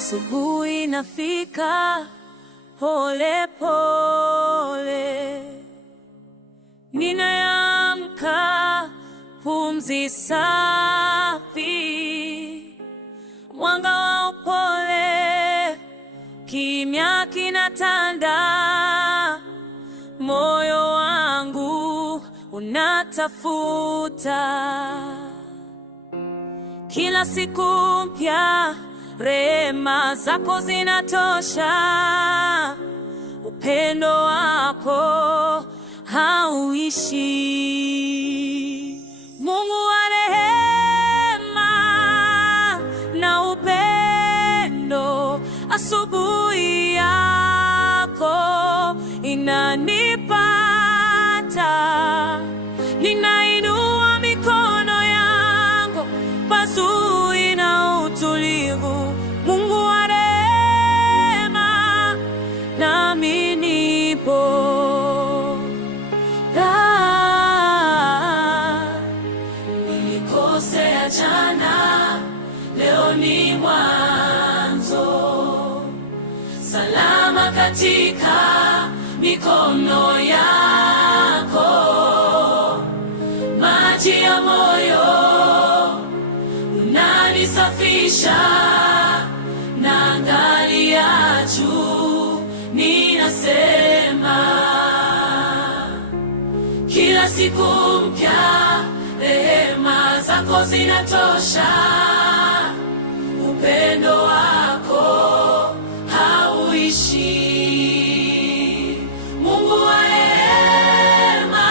Asubuhi inafika pole pole, ninaamka, pumzi safi, mwanga wa upole, kimya kinatanda, moyo wangu unatafuta kila siku mpya. Rehema zako zinatosha, upendo wako hauishi. Mungu wa rehema na upendo, asubuhi yako inanipata. Ninainua mikono yangu, pazuri na utulivu. Mungu wa rehema, nami nipo. Nilikosea jana, leo ni mwanzo. Salama katika mikono yako, maji ya moyo unanisafisha. Naangalia juu, ninasema kila siku mpya. Rehema zako zinatosha, upendo wako hauishi. Mungu wa rehema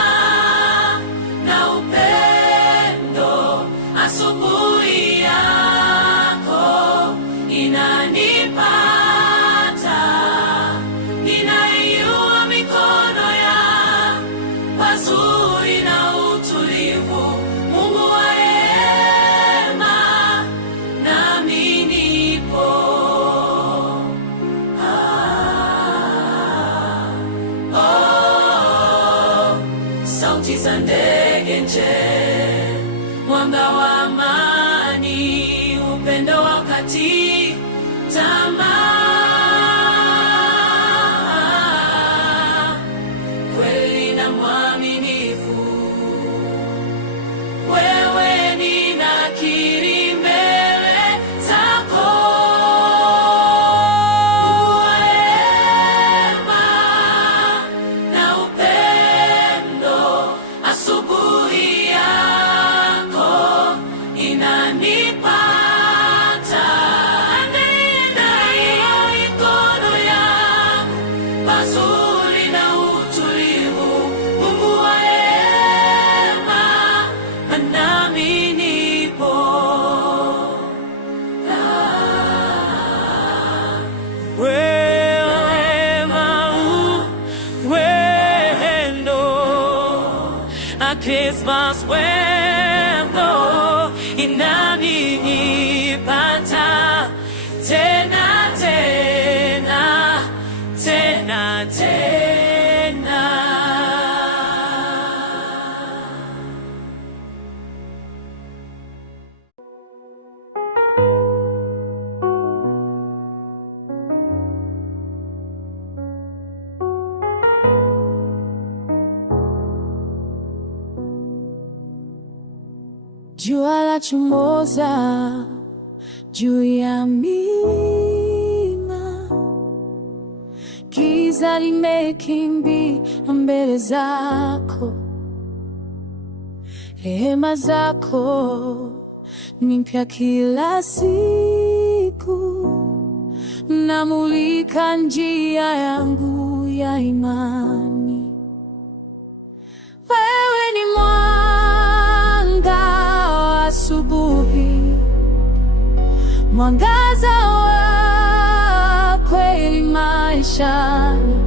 na upendo, asubuhi yako inanipata. Ninaiua mikono ya pazuri na utulivu. Mungu wa rehema, nami nipo. Sauti za ndege nje, mwanga wa amani, upendo wakati tamaa, kweli na mwaminifu. Wewe ninakiri mbele zako. Mungu wa rehema na upendo, asubuhi yako inanipata. Ninainua mikono yangu, pazuri na utulivu. Mungu wa rehema, nami nipo. Rehema, upendo, Christmas wendo inanipata tena tena tena tena. Jua lachomoza juu ya milima, giza limekimbia mbele zako. Rehema zako ni mpya kila siku, namulika njia yangu ya imani. Wewe ni mwanga wa asubuhi, mwangaza wa kweli maishani.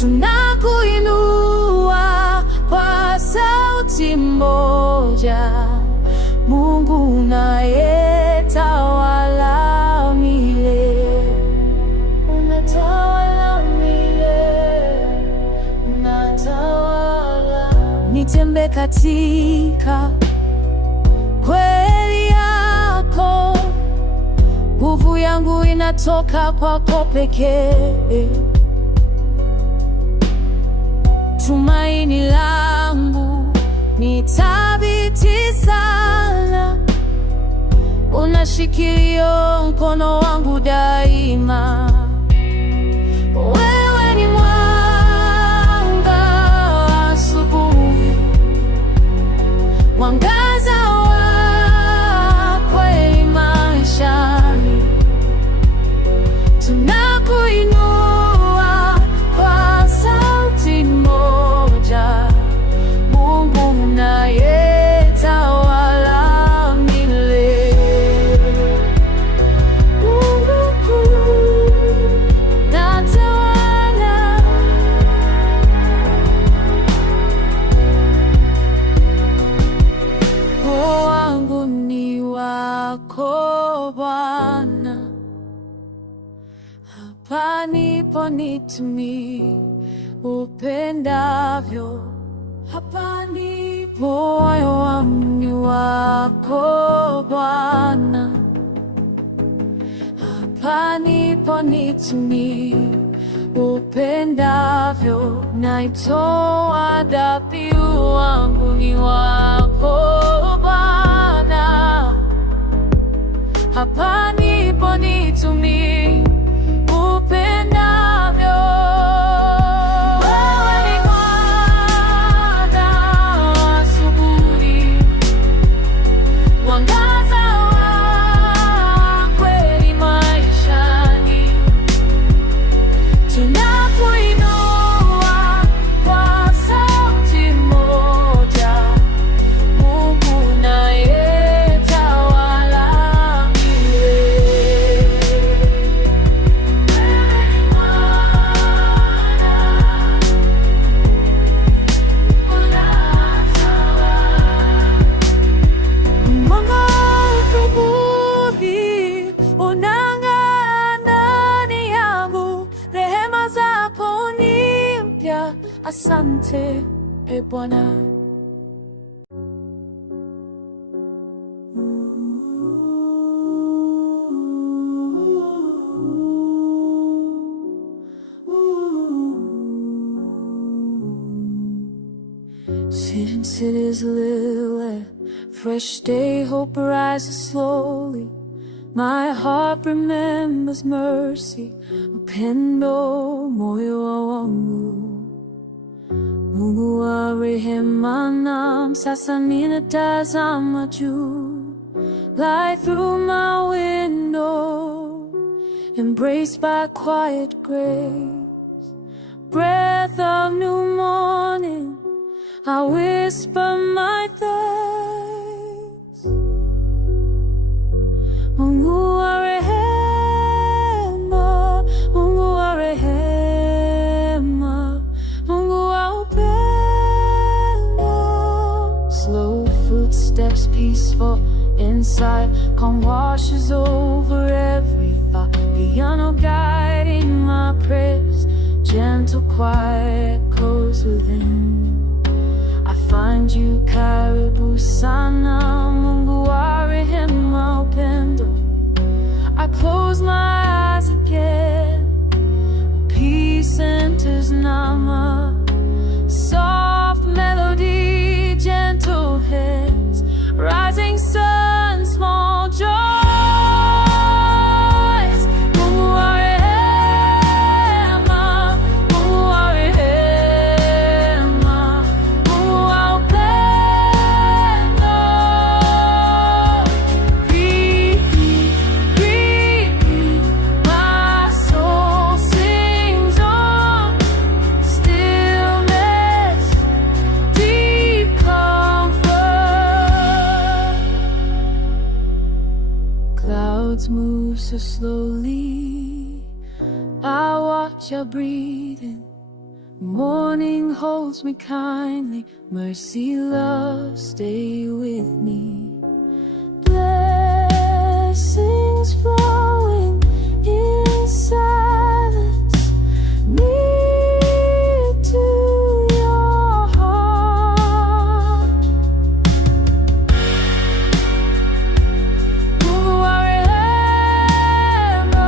Tunakuinua kwa sauti moja, Mungu unayetawala milele. Unatawala milele, unatawala. Nitembe katika kweli yako, yangu inatoka kwako pekee. Tumaini langu ni thabiti sana, unashikilia mkono wangu daima. Wewe ni mwanga wa asubuhi, mwangaza wa kweli maishani. Tunakuinua kwa sauti moja, Mungu unayetawala milele. Mungu unatawala. Moyo wangu ni wako Bwana, hapa nipo, nitumie upendavyo. Hapa nipo, moyo wangu ni wako Bwana, hapa nipo, nitumie upendavyo. Naitoa dhabihu wangu ni wako Bwana, hapa nipo, nitumie upendavyo. Wewe ni mwanga wa asubuhi, mwangaza wa kweli maishani. Tunakuinua kwa sauti moja, Mungu unayetawala milele. Mwanga wa asubuhi unang'aa ndani yangu, rehema zako ni mpya. Asante e Bwana. Since it is little, fresh day, hope rises slowly. My heart remembers mercy, upendo moyo wangu. Mungu wa rehema na sasa ninatazama juu. Light through my window, embraced by quiet grace. Breath of new morning, I whisper my thanks. Mungu wa rehema, Mungu wa rehema, Mungu wa upendo. Slow footsteps, peaceful inside, calm washes over every thought. Piano guiding my prayers, gentle quiet echoes within. I find you karibu sana, Mungu wa rehema upendo. I close my eyes again, peace enters nama. Soft melody, gentle hands, rising sun, small joys. Mungu wa rehema, Mungu wa rehema, Mungu wa upendo. Breathe, breathe, my soul sings on. Stillness, deep comfort. Clouds move so slowly, I watch your breathing. Morning holds me kindly, mercy, love, stay with me. Blessings flowing in silence, near to your heart. Mungu wa rehema,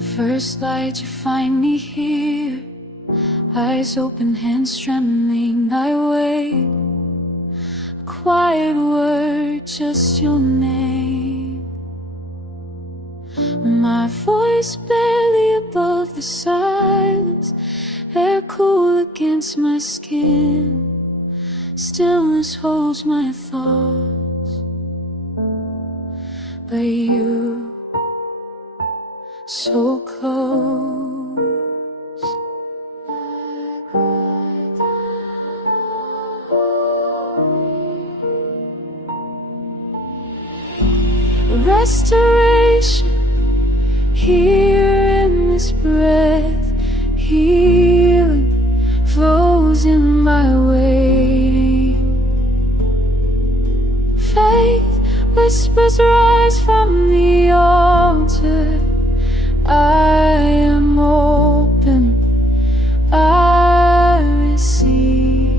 First light, you find me here. Eyes open, hands trembling, I wait. A quiet word, just your name. My voice barely above the silence, air cool against my skin. Stillness holds my thoughts, but you, so close. Restoration here in this breath, healing flows in my waiting. Faith whispers rise from the altar. I am open, I receive.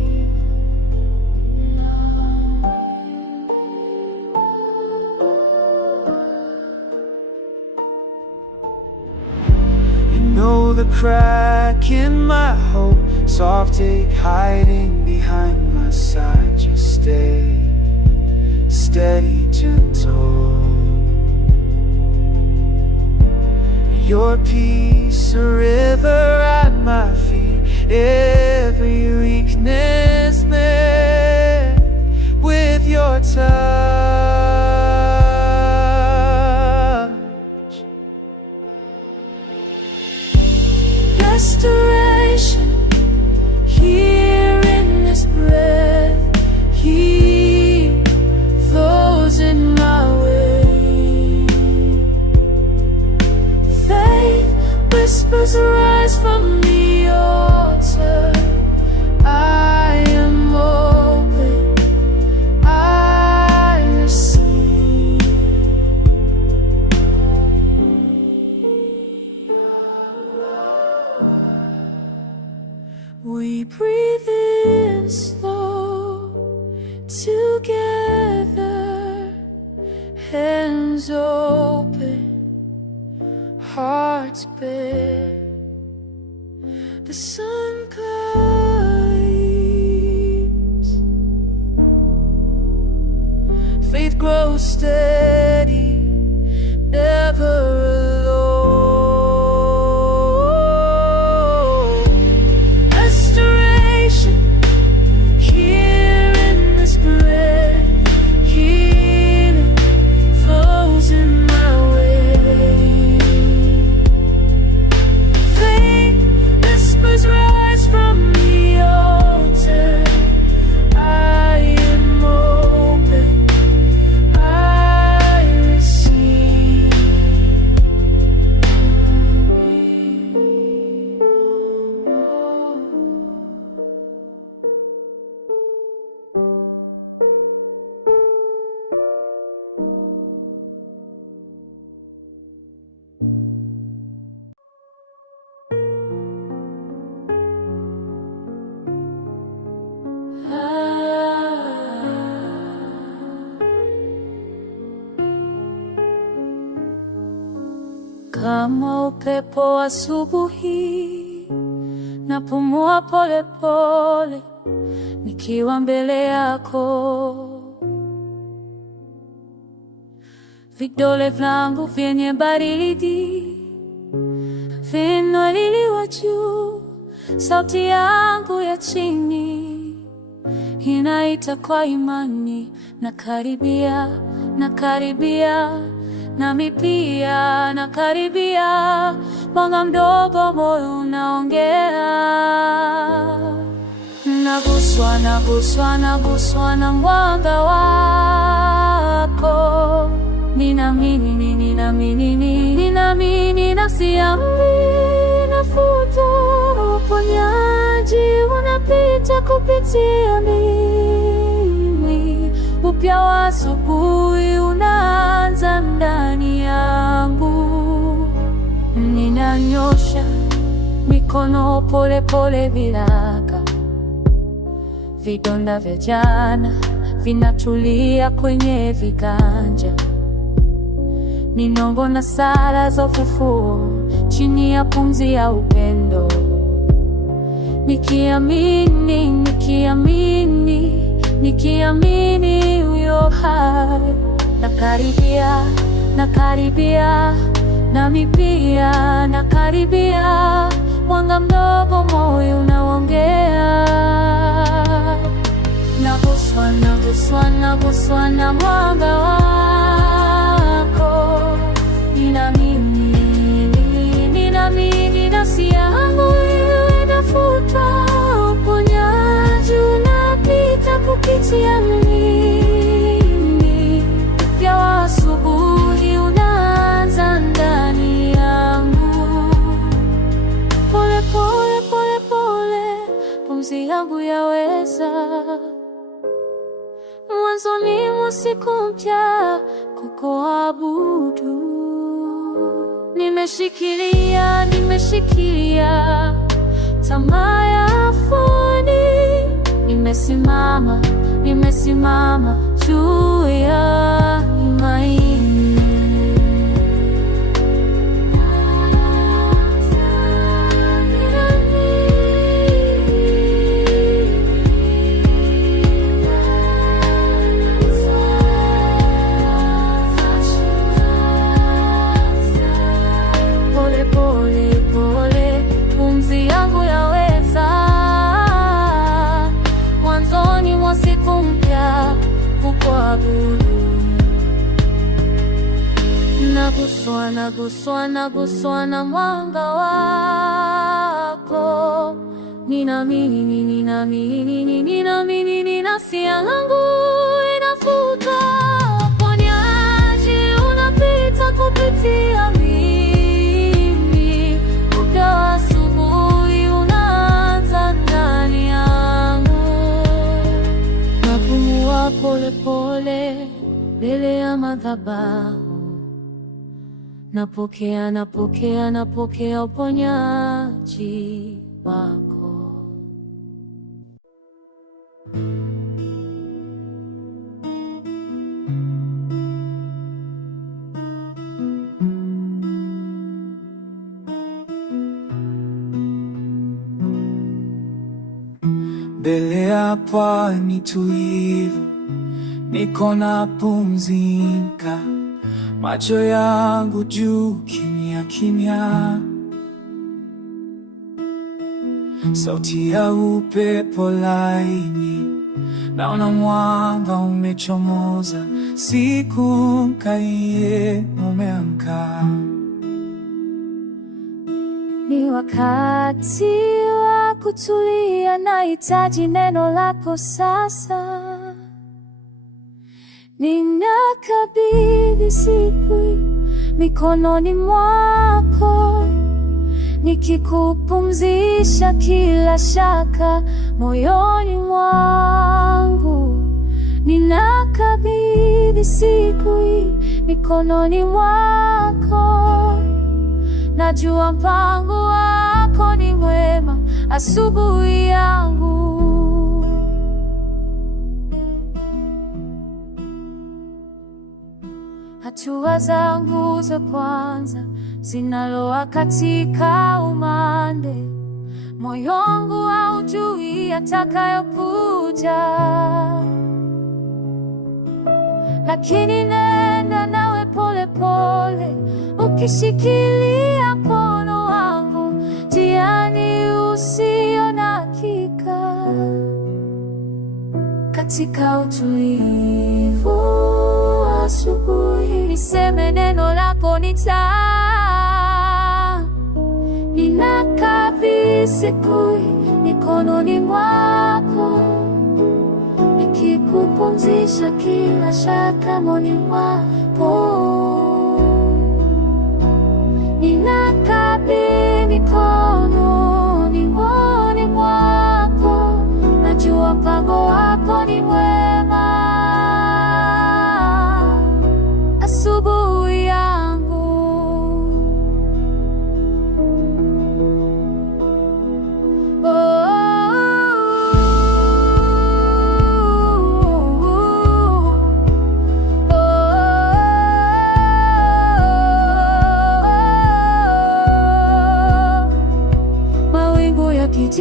You know the crack in my hope, soft ache hiding behind my side. You stay steady, gentle. Your peace, a river at my feet. Every weakness met with your touch. Restoration here in this breath, healing flows in my way. Faith whispers rise from the altar. I am open, I receive. We breathe in slow together, hands open, hearts bare. The sun climbs, faith grows steady, never alone. Restoration here in this breath, healing flows in my way. Faith whispers rise from the altar. I am open, I receive. Kama upepo wa asubuhi, napumua pole pole nikiwa mbele yako. Vidole vyangu vyenye baridi vinainuliwa juu, sauti yangu ya chini inaita kwa imani. Nakaribia, nakaribia, nami pia nakaribia. Mwanga mdogo, moyo unaongea. Naguswa, naguswa, naguswa na mwanga wako. Ninaamini, ninaamini, ninaamini, nafsi yangu inafuta. Uponyaji unapita kupitia mimi. Upya wa asubuhi unaanza ndani yangu. Ninanyosha mikono pole pole bila haraka. Vidonda vya jana vinatulia kwenye viganja. Ninongo na sala za ufufuo chini ya pumzi ya upendo, nikiamini, nikiamini, nikiamini uyo hai. Nakaribia, nakaribia, nami pia nakaribia, mwanga mdogo, moyo unaongea. Naguswa, naguswa, naguswa na mwanga wako. Ninaamini, ninaamini nafsi yangu inafuta, uponyaji unapita kupitia mimi. Upya wa asubuhi unaanza ndani yangu. Pole pole, pole pole, pumzi yangu yaweza mwanzoni mwa siku mpya kukuabudu. Nimeshikilia, nimeshikilia tamaa ya afuni. Nimesimama, nimesimama juu ya imani. Naguswa, naguswa, naguswa na mwanga wako. Ninaamini, ninaamini, ninaamini, nafsi yangu inafuta, uponyaji unapita kupitia mimi. Upya wa asubuhi unaanza ndani yangu. Napumua pole pole mbele ya madhabahu. Napokea, napokea, napokea uponyaji wako. Mbele ya pwani tulivu, niko napumzika, macho yangu juu, kimya kimya. Sauti ya upepo laini, naona mwanga umechomoza, siku mkaiye umeamka. Ni wakati wa kutulia, nahitaji neno lako sasa. Ninakabidhi siku mikononi mwako, nikikupumzisha kila shaka moyoni mwangu. Ninakabidhi siku mikononi mwako, najua mpango wako ni mwema. Asubuhi yangu, hatua zangu za kwanza zinaloa katika umande, moyo wangu haujui atakayokuja, lakini nenda nawe pole pole, ukishikilia mkono wangu njiani usio na hakika. Katika utulivu asubuhi, niseme neno lako ni taa. Ninakabidhi siku mikononi mwako, nikikupumzisha kila shaka moyoni mwako. Ninakabidhi mikononi mwako, najua mpango wako ni mwema. Asubuhi yangu,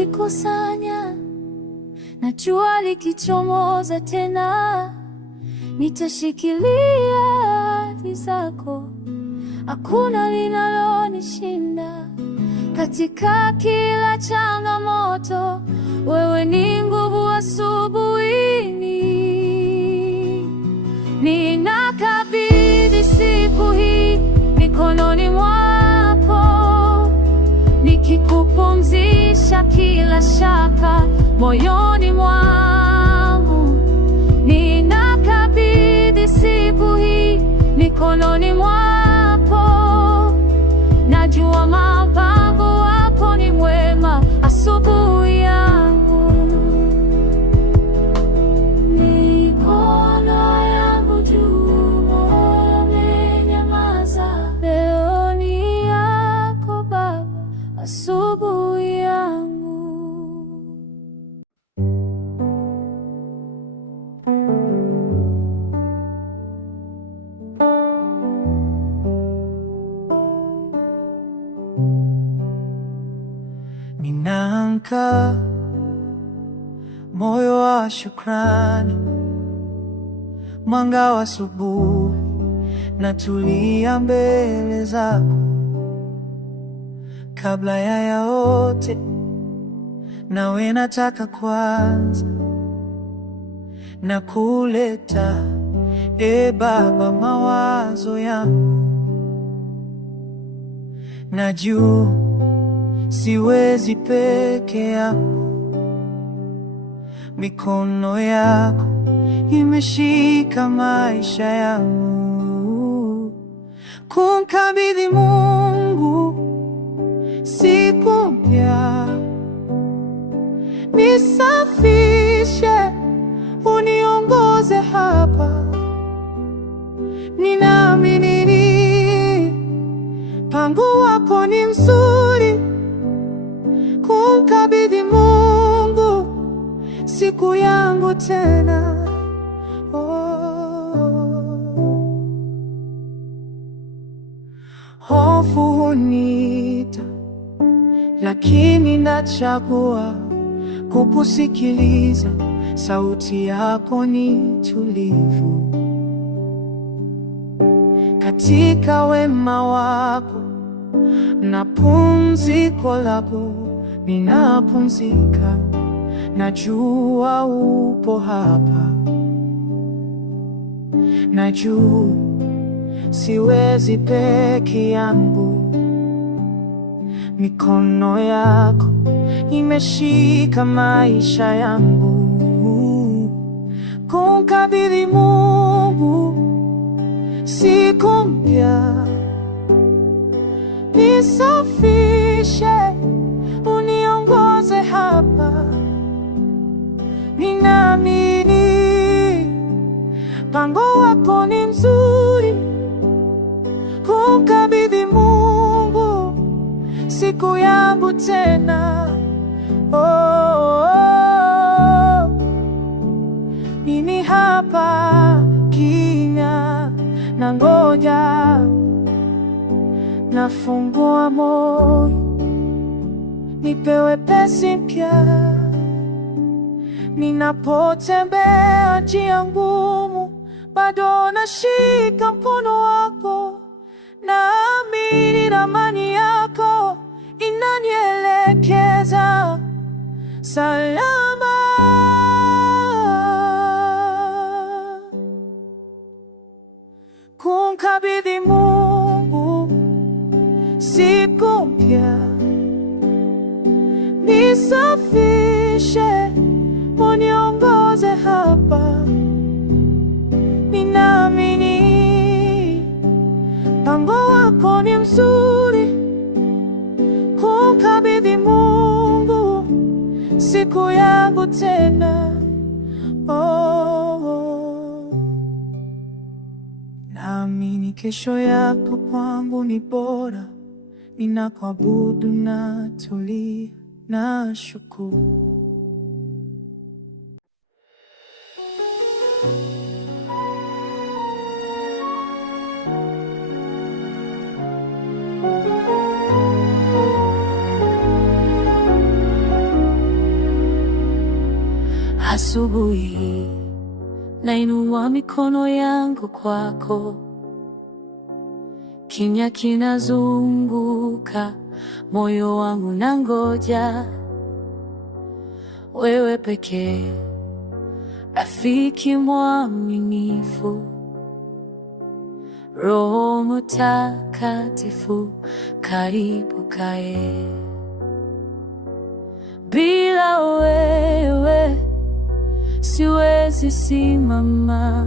nikijikusanya na jua likichomoza tena, nitashikilia ahadi zako, hakuna linalonishinda. Katika kila changamoto, wewe ni nguvu asubuhini. Ninakabidhi siku hii mikononi mwako, nikikupumzisha kila shaka moyoni mwangu. Ninakabidhi siku hii mikononi mwako, najua mpango wako ni mwema. Asubuhi yangu, mikono yangu juu, moyo umenyamaza. Leo ni yako Baba, asubuhi yangu. Ninaamka moyo wa shukrani, mwanga wa asubuhi, natulia mbele zako. Kabla ya yote, nawe nataka kwanza na kuleta, Baba, mawazo yangu. Najua siwezi peke yangu, mikono yako imeshika maisha yangu. Kumkabidhi Mungu siku mpya, nisafishe, uniongoze hapa. Ninaamini mpango wako ni mzuri. Kumkabidhi Mungu siku yangu tena. Hofu hunita, lakini nachagua kukusikiliza. Sauti yako ni tulivu, katika wema wako na pumziko lako ninapumzika. Najua upo hapa, najua siwezi peke yangu, mikono yako imeshika maisha yangu. Kumkabidhi Mungu siku mpya, nisafishe, uniongoze hapa. Ninaamini mpango wako ni mzuri. Kumkabidhi Mungu siku yangu tena. Mimi hapa kimya, na ngoja, nafungua moyo, nipewe pesi mpya. Ninapotembea njia ngumu, bado nashika mkono wako. Naamini ramani yako inanielekeza salama. Kumkabidhi Mungu siku mpya, nisafishe, uniongoze hapa. Ninaamini mpango wako ni mzuri. Kumkabidhi Mungu siku yangu tena. Naamini kesho yako kwangu ni bora. Ninakuabudu na tulia na shukuru. Asubuhi nainua mikono yangu kwako, kimya kinazunguka moyo wangu, nangoja wewe pekee, rafiki mwaminifu, Roho Mtakatifu, karibu kae. Bila wewe siwezi simama,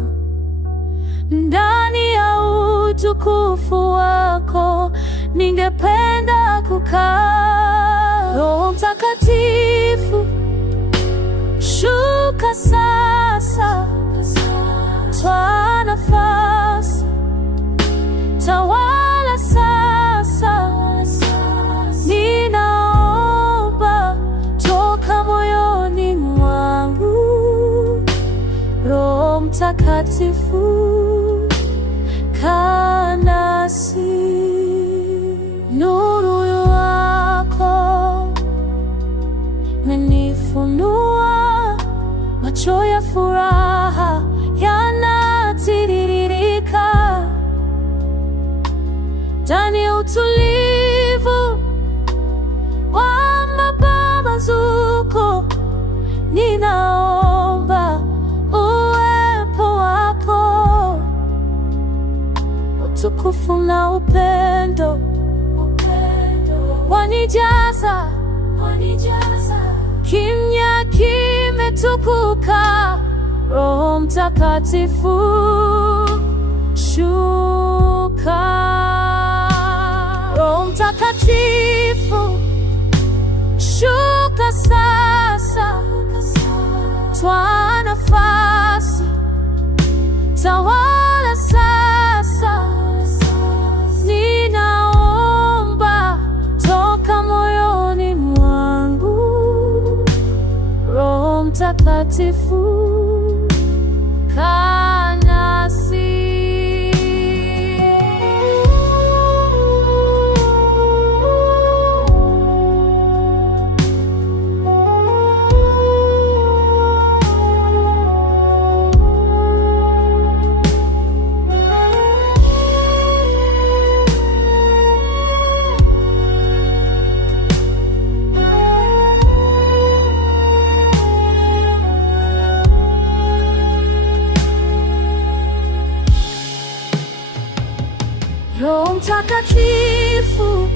ndani ya utukufu wako ningependa kukaa. Roho Mtakatifu, shuka sasa, twaa nafasi, tawala sasa. Ninaomba toka moyoni mwangu, Roho Mtakatifu, kaa nasi. Nuru yako imenifunua, macho ya furaha yanatiririka, ndani ya utulivu wa mapambazuko ninaomba uwepo wako, utukufu na upendo wanijaza, kimya kimetukuka. Roho Mtakatifu, shuka. Roho Mtakatifu, shuka sasa, twaa nafasi, tawala sasa. Ninaomba toka moyoni mwangu, Roho Mtakatifu, kaa nasi. Roho Mtakatifu,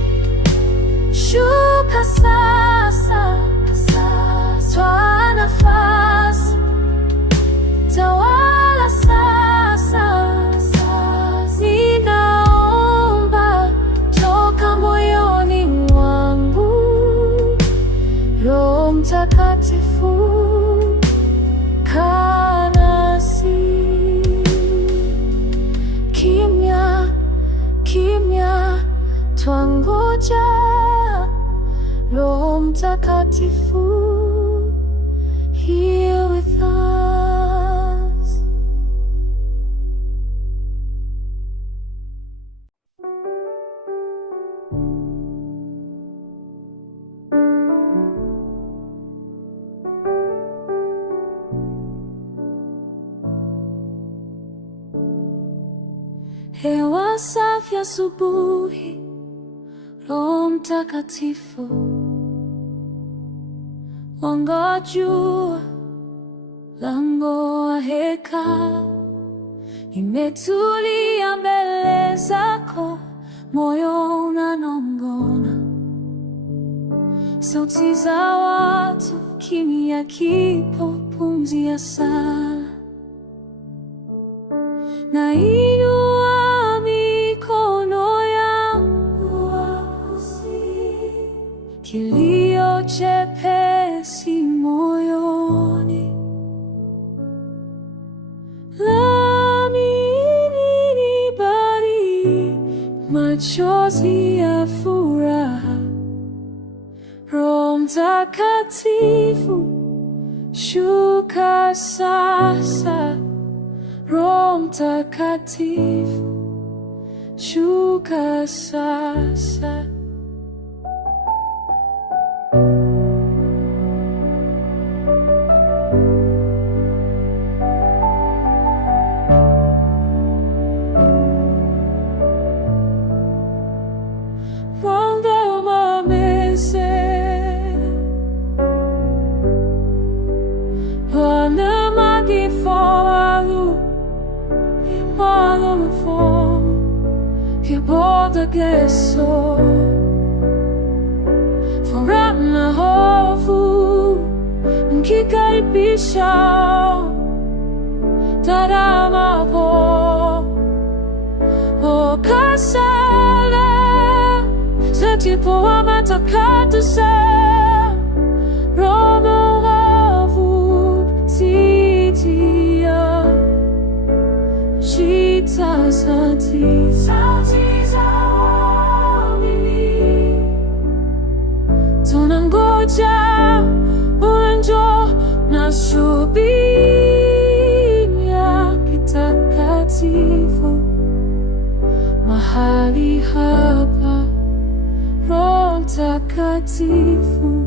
shuka sasa, twaa nafasi, tawala sasa. Ninaomba toka moyoni mwangu, Roho Mtakatifu, kaa nasi. Kimya kimya twangoja, Roho Mtakatifu, here with us. Hewa safi asubuhi, Roho Mtakatifu, mwanga wa jua, lango wa hekalu, nimetulia mbele zako, moyo unanong'ona. Sauti za watu, kimya kipo, pumzi ya sala. Nainua mikono yangu wakusihi, kilio chepesi moyoni, lamini nibariki, machozi ya furaha. Roho Mtakatifu, shuka sasa. Roho Mtakatifu, shuka sasa. mategezo, furaha na hofu, nikikaribisha tazamapo kasala zetipo wa matakatifu roho wavu titia shita sauti za waamini tunangoja uonjo na subiria kitakatifu mahali hapa Roho Mtakatifu.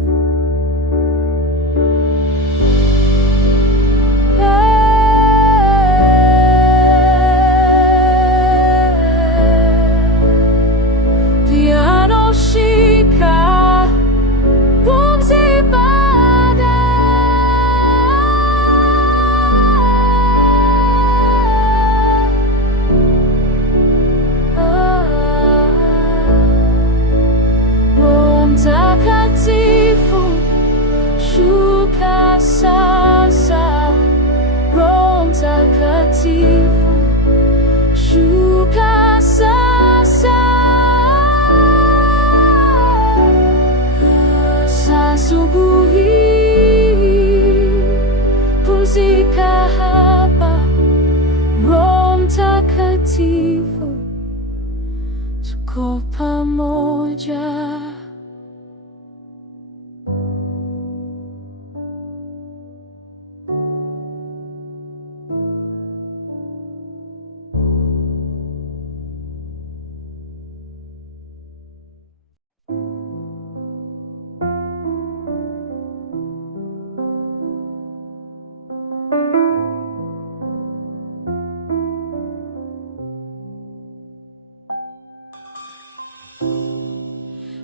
Piano shika pumzi baada Mtakatifu shuka sasa, Roho Mtakatifu shuka sasa, asubuhi pumzika hapa, Roho Mtakatifu tuko pamoja.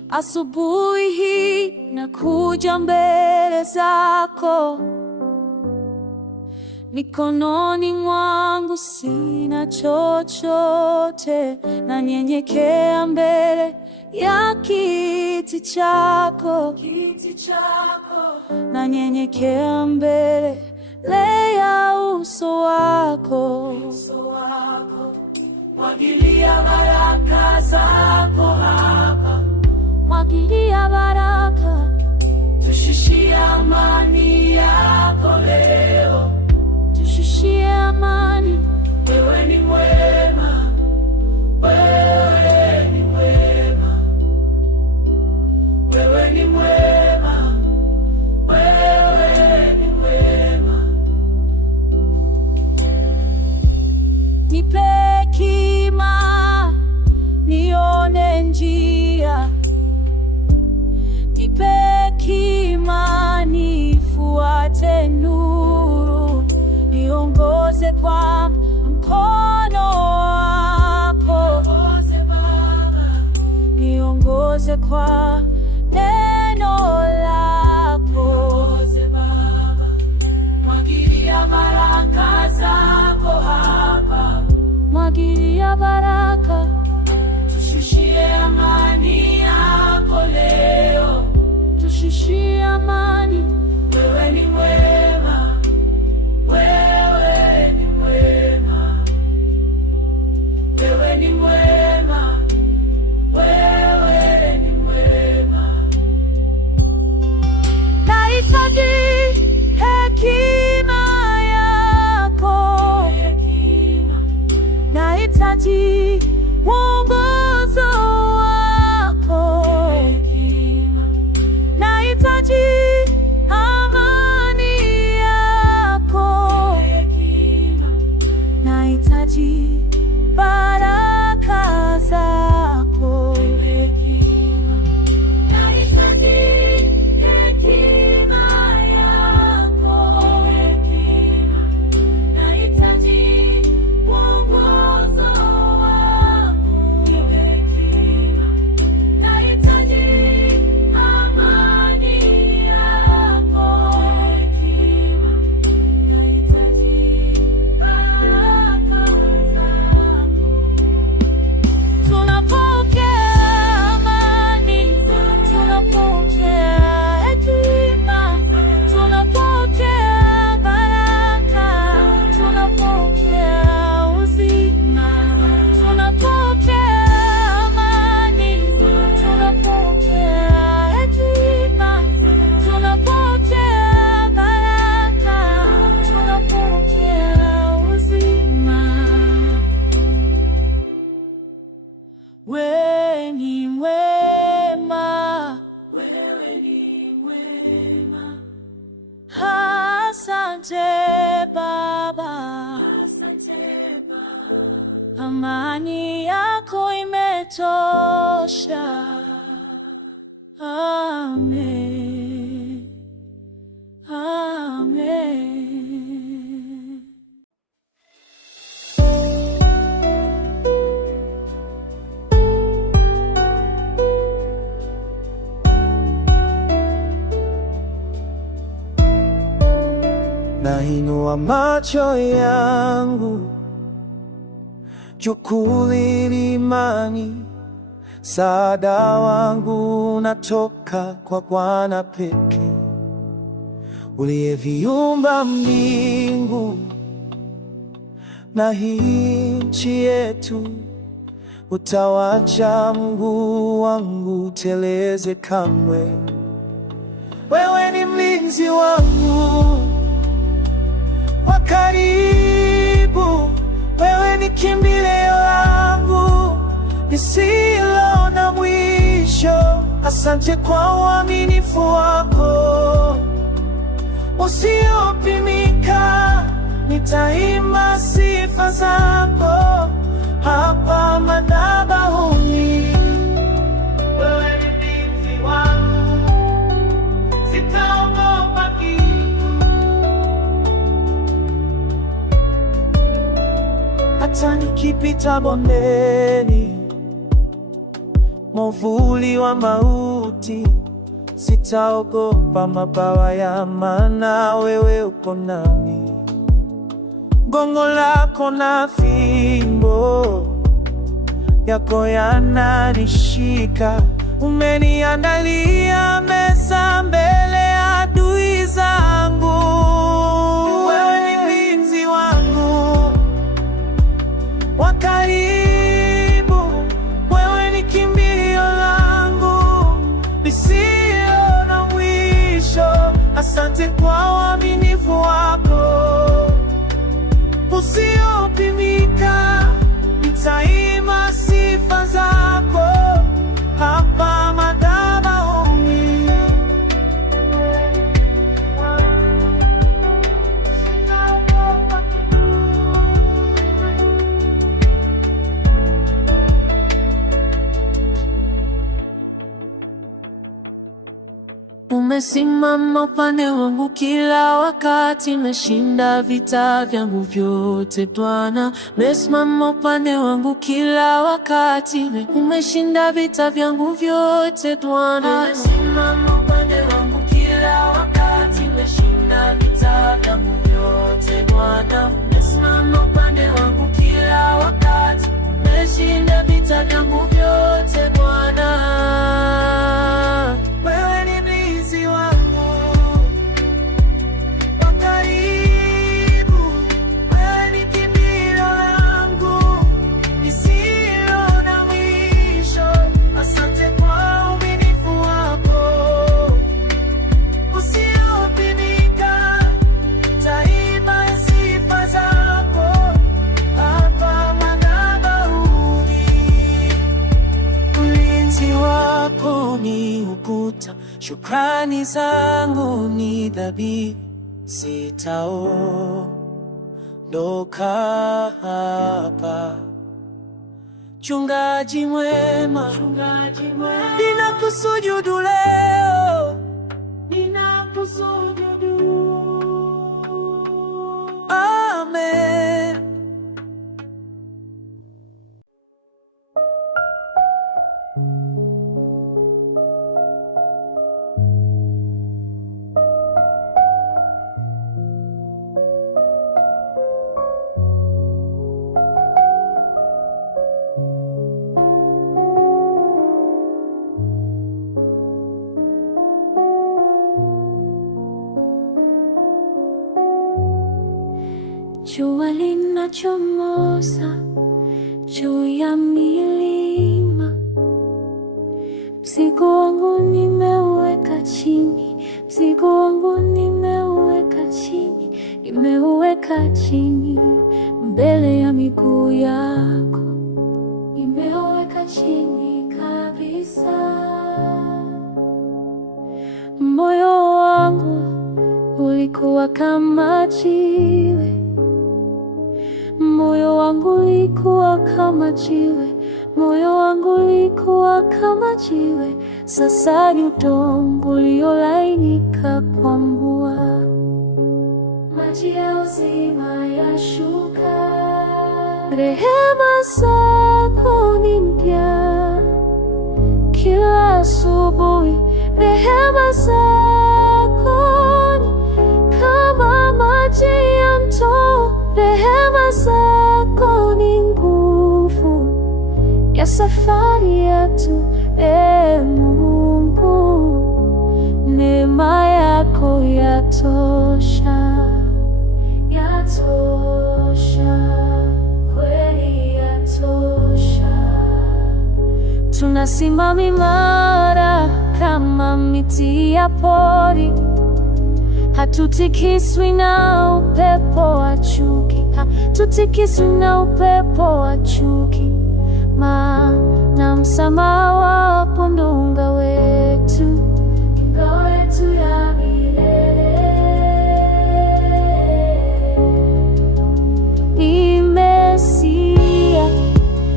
Asubuhi hii nakuja mbele zako, mikononi mwangu sina chochote, nanyenyekea mbele ya kiti chako, nanyenyekea mbele ya uso wako, mwagilia baraka zako hapa, mwagilia baraka, tushushie amani yako leo, tushushie amani. Wewe ni mwema, wewe ni mwema, wewe ni mwema, wewe ni mwema. Nipe hekima nione njia, nipe hekima nifuate nuru, niongoze kwa mkono wako, niongoze kwa neno lako, mwagilia baraka zako hapa, mwagilia baraka, tushushie amani yako leo, tushushie amani. Wewe ni mwema, wewe ni mwema, wewe ni mwema, wewe ni mwema. Nahitaji hekima yako, nahitaji mwongozo wako, nahitaji amani yako, nahitaji baraka zako, nahitaji hekima yako, nahitaji mwongozo wako. imetosha. Amen. Amen. Nainua macho yangu juu milimani, msaada wangu unatoka kwa Bwana pekee, uliyeviumba mbingu na hii nchi yetu. Utawacha mguu wangu uteleze kamwe. Wewe ni mlinzi wangu wa karibu, wewe ni kimbilio langu lisilo na mwisho. Asante kwa uaminifu wako usiopimika, nitaimba sifa zako hapa madhabahuni. Wewe ni mlinzi wangu, sitaogopa kitu. Hata nikipita bondeni, mwavuli wa mauti, sitaogopa mabaya ya maana wewe uko nami. Gongo lako na fimbo yako yananishika. Umeniandalia meza mbele ya adui zangu. Wewe ni mlinzi wangu wa karibu, wewe ni kimbilio langu lisilo na mwisho. Asante kwa uaminifu wako usiopimika, nitaimba sifa zako hapa madhabahuni. Umesimama upande wangu kila wakati, umeshinda vita vyangu vyote Bwana. Umesimama upande wangu kila wakati, umeshinda vita vyangu vyote Bwana. Umesimama upande wangu kila wakati, umeshinda vita vyangu vyote Bwana. Umesimama upande wangu kila wakati, umeshinda vita vyangu vyote Bwana. Wewe ni mlinzi wangu wa karibu, wewe ni kimbilio langu lisilo na mwisho. Asante kwa uaminifu wako usiopimika, nitaimba sifa zako hapa madhabahuni. Ulinzi wako ni ukuta, shukrani zangu ni dhabihu. Sitaondoka hapa. Mchungaji mwema, ninakusujudu leo, ninakusujudu. Amen. Jua linachomoza juu ya milima, mzigo wangu nimeuweka chini, mzigo wangu nimeuweka chini, nimeuweka chini mbele ya miguu yako, nimeuweka chini kabisa. Moyo wangu ulikuwa kama jiwe, moyo wangu ulikuwa kama jiwe, Moyo wangu ulikuwa kama jiwe, sasa ni udongo uliolainika kwa mvua. Maji ya uzima yashuka, rehema zako ni mpya kila asubuhi. Rehema zako ni kama maji ya mto, rehema zako ni nguvu ya safari yetu. Mungu, neema yako yatosha, yatosha, kweli yatosha. Tunasimama imara kama miti ya pori, hatutikiswi na upepo wa chuki, hatutikiswi na upepo wa chuki. Maana msamaha wako ndo ngao wetu, ngao yetu ya milele. Nimesikia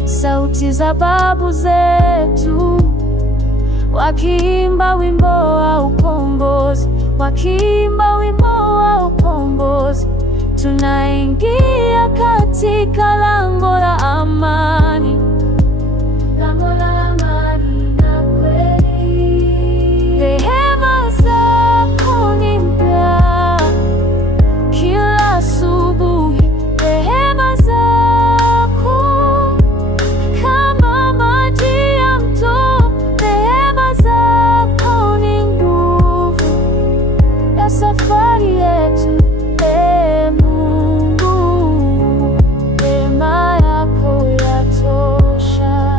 sauti za babu zetu wakiimba wimbo wa ukombozi, wakiimba wimbo wa ukombozi. Tunaingia katika lango la amani, lango la amani na kweli. Rehema zako ni mpya kila asubuhi, rehema zako kama maji ya mto, rehema zako ni nguvu ya safari yetu. Mungu, neema yako yatosha,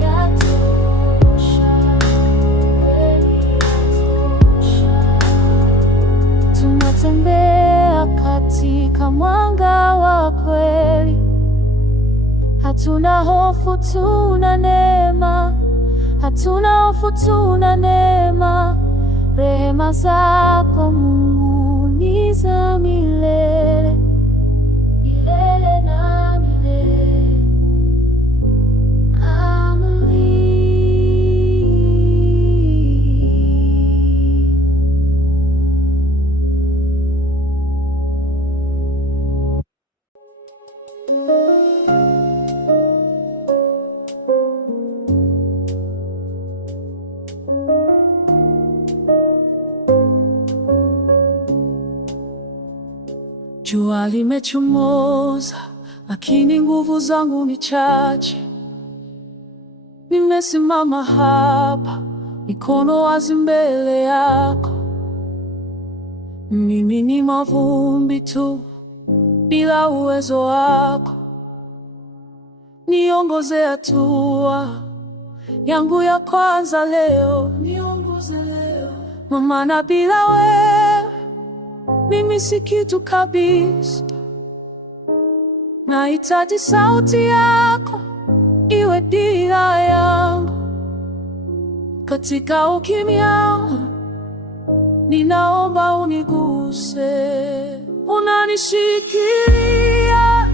yatosha, kweli yatosha. Tunatembea katika mwanga wa kweli, hatuna hofu, tuna neema, hatuna hofu, tuna neema. Rehema zako Mungu ni za milele, milele na milele. Jua limechomoza, lakini nguvu zangu ni chache. Nimesimama hapa, mikono wazi mbele yako. Mimi ni mavumbi tu, bila uwezo wako. Niongoze hatua yangu ya kwanza leo, niongoze leo. Maana bila wewe mimi si kitu kabisa. Nahitaji sauti yako iwe dira yangu katika ukimya. Ninaomba uniguse, unanishikilia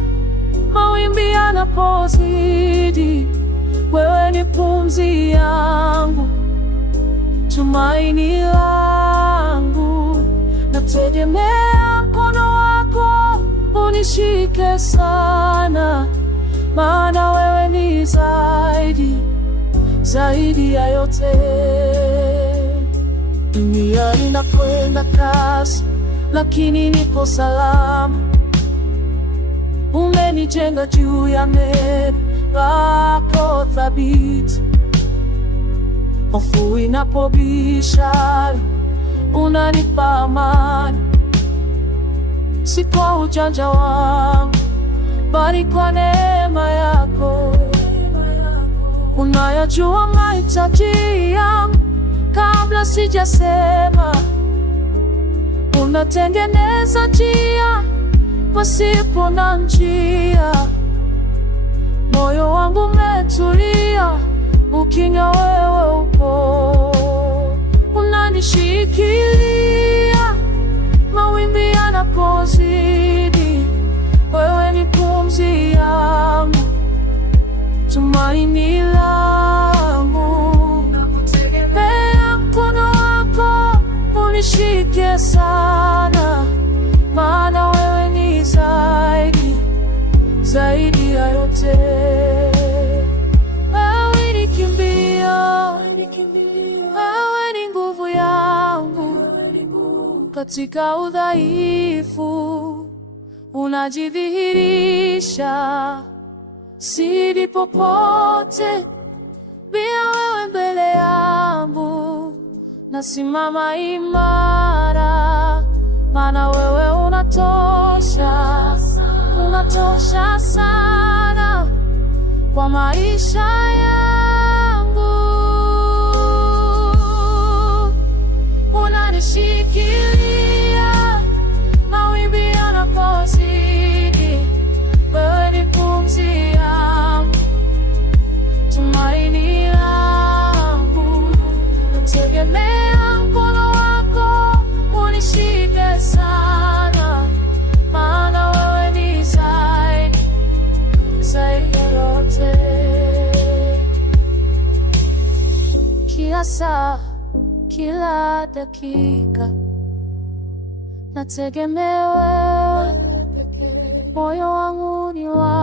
mawimbi yanapozidi. Wewe ni pumzi yangu, tumaini langu. Nategemea mkono wako unishike sana, maana wewe ni zaidi, zaidi ya yote. Dunia inakwenda kasi, lakini niko salama. Umenijenga juu ya neno lako thabiti. Hofu inapobisha, unanipa amani. Si kwa ujanja wangu, bali kwa neema yako. Unayajua mahitaji yangu kabla sijasema. Unatengeneza njia pasipo na njia. Moyo wangu umetulia, ukinya wewe upo. Unanishikilia mawimbi yanapozidi. Wewe ni pumzi yangu, tumaini unishike sana, maana wewe ni zaidi ya yote. Wewe ni kimbilio, wewe ni nguvu yangu katika udhaifu, unajidhihirisha siri popote. Bila wewe mbele yangu nasimama imara, maana wewe unatosha sana kwa maisha yangu. Unanishikilia mawimbi yanapozidi, wewe ni pumzi yangu, tumaini langu, nategemea mkono wako unishike sana, maana wewe ni zaidi ya yote. Kila saa, kila dakika nategemea wewe, moyo wangu ni wako.